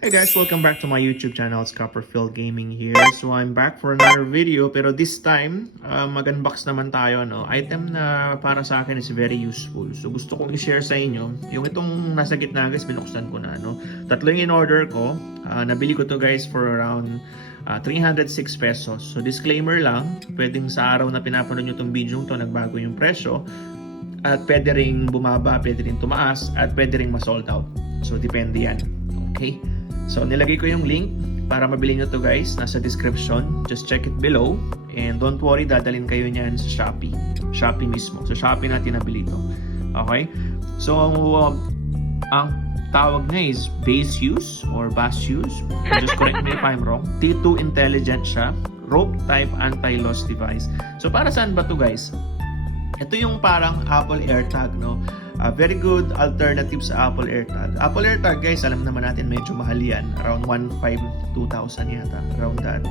Hey guys, welcome back to my YouTube channel. It's Kaperfield Gaming here. So I'm back for another video, pero this time mag-unbox naman tayo, no? Item na para sa akin is very useful. So gusto kong i-share sa inyo. Yung itong nasa gitna guys, binuksan ko na, no? Tatlo yung in-order ko. Nabili ko to guys for around 306 pesos. So disclaimer lang, pwedeng sa araw na pinapanood nyo itong video to, nagbago yung presyo. At pwede ring bumaba, pwede ring tumaas, at pwede ring ma-sold out. So depende yan. Okay? So, nilagay ko yung link para mabili nyo to guys. Nasa description. Just check it below. And don't worry, dadalhin kayo niyan sa Shopee. Shopee mismo. So, Shopee natin nabili to. Okay? So, ang tawag niya is Baseus or Baseus. Just correct me if I'm wrong. T2 intelligent siya. Rope type anti-loss device. So, para saan ba to guys? Ito yung parang Apple AirTag, no? Very good alternative sa Apple AirTag. Apple AirTag guys, alam naman natin medyo mahal yan. Around 1,500 to 2,000 yata. Around that.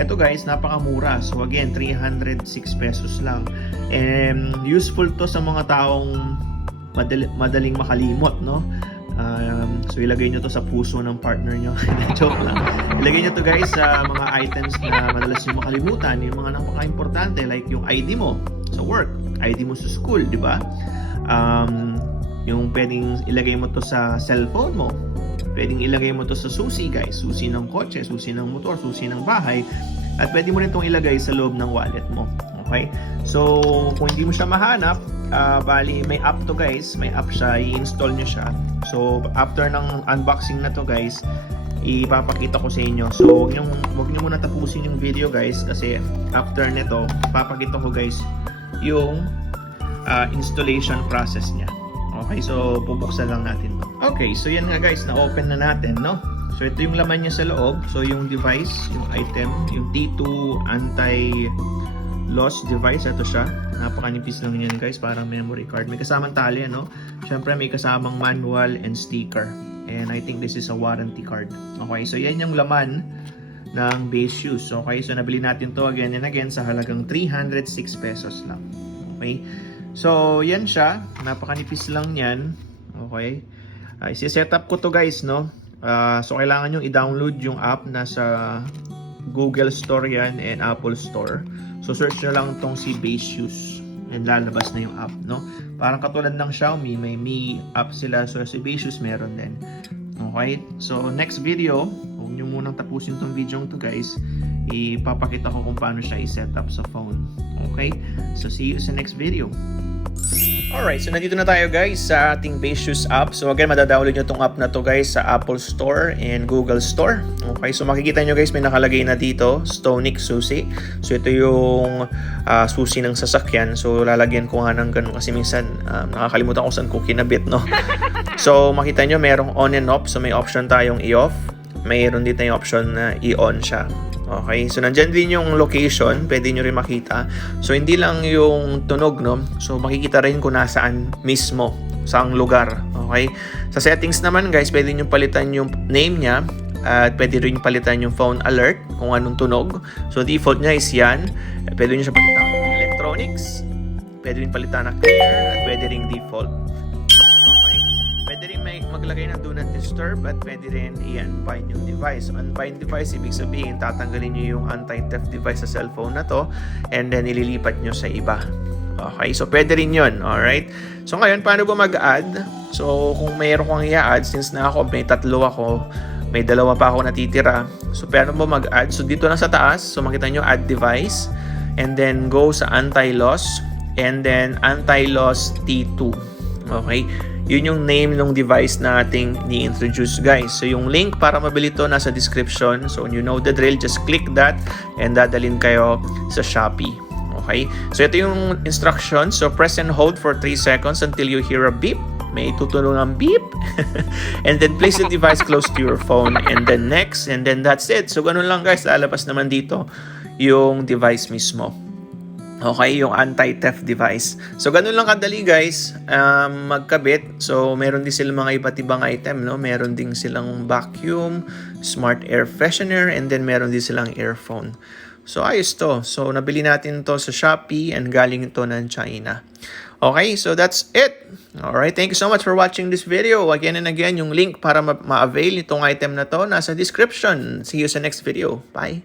Ito guys, napakamura. So again, 306 pesos lang. And useful to sa mga taong madaling makalimot, no? So ilagay nyo to sa puso ng partner nyo. Joke lang. Ilagay nyo to guys sa mga items na madalas nyo makalimutan. Yung mga napaka-importante like yung ID mo sa work, ID mo sa school, di ba? Yung pwedeng ilagay mo to sa cellphone mo, pwedeng ilagay mo to sa Susi guys, Susi ng kotse, Susi ng motor, Susi ng bahay, at pwede mo rin itong ilagay sa loob ng wallet mo. Okay? So, kung hindi mo siya mahanap, bali may app to guys, may app siya, i-install nyo siya. So, after ng unboxing na to guys, ipapakita ko sa inyo. So, wag nyo muna tapusin yung video guys, kasi after nito, papakita ko guys yung installation process niya. Okay, so bubuksan lang natin to. Okay, so yan nga guys, na-open na natin, no? So ito yung laman niya sa loob. So yung device, yung item, yung T2 anti-loss device, ito siya. Napakanipis lang yan guys, parang memory card. May kasamang tali, no? Siyempre may kasamang manual and sticker. And I think this is a warranty card. Okay, so yan yung laman ng Baseus. Okay, so nabili natin to again and again sa halagang 306 pesos lang. Okay, so yan siya, napakanipis lang yan. Okay, isi-set up ko to guys, no? So kailangan nyo i-download yung app, nasa Google Store yan and Apple Store. So search nyo lang tong si Baseus and lalabas na yung app, no? Parang katulad ng Xiaomi, may Mi app sila, so si Baseus meron din. Okay, so next video, huwag nyo munang tapusin tong video to guys, ipapakita ko kung paano siya i-set up sa phone. Okay, so see you sa next video. Alright, so nandito na tayo guys sa ating Baseus app. So again, madadownload nyo itong app na to guys sa Apple Store and Google Store. Okay, so makikita nyo guys, may nakalagay na dito, Stonic Susi. So ito yung susi ng sasakyan. So lalagyan ko nga ng ganun kasi minsan nakakalimutan ko saan ko kinabit, no? So makita nyo, merong on and off. So may option tayong i-off. Mayroon dito yung option na i-on siya. Okay, so nandyan din yung location, pwede nyo rin makita. So hindi lang yung tunog, no? So makikita rin kung nasaan mismo, saang lugar. Okay, sa settings naman guys, pwede nyo palitan yung name niya at pwede rin palitan yung phone alert kung anong tunog. So default niya is yan. Pwede nyo siya palitan ng electronics, pwede rin palitan na clear, at pwede rin default. Pwede rin maglagay ng do not disturb at pwede rin i-unbind yung device. Unbind device, ibig sabihin tatanggalin nyo yung anti-theft device sa cellphone na to and then ililipat nyo sa iba. Okay, so pwede rin yun. Alright, so ngayon paano ba mag-add? So kung mayroon kong i-add, since na ako may tatlo ako, may dalawa pa ako natitira, so paano ba mag-add? So dito lang sa taas, so makita nyo add device and then go sa anti-loss and then anti-loss T2. Okay, yun yung name ng device na ating ni-introduce guys. So yung link para mabili to nasa description. So you know the drill, just click that and dadalhin kayo sa Shopee. Okay, so ito yung instructions. So press and hold for 3 seconds until you hear a beep. May tutunog ang beep. And then place the device close to your phone and then next, and then that's it. So ganun lang guys, lalabas naman dito yung device mismo. Okay, yung anti-theft device. So, ganun lang kadali guys, magkabit. So, meron din silang mga iba't ibang item, no? Meron din silang vacuum, smart air freshener, and then meron din silang earphone. So, ayos to. So, nabili natin to sa Shopee and galing ito ng China. Okay, so that's it. Alright, thank you so much for watching this video. Again and again, yung link para ma-avail itong item na to nasa description. See you sa next video. Bye!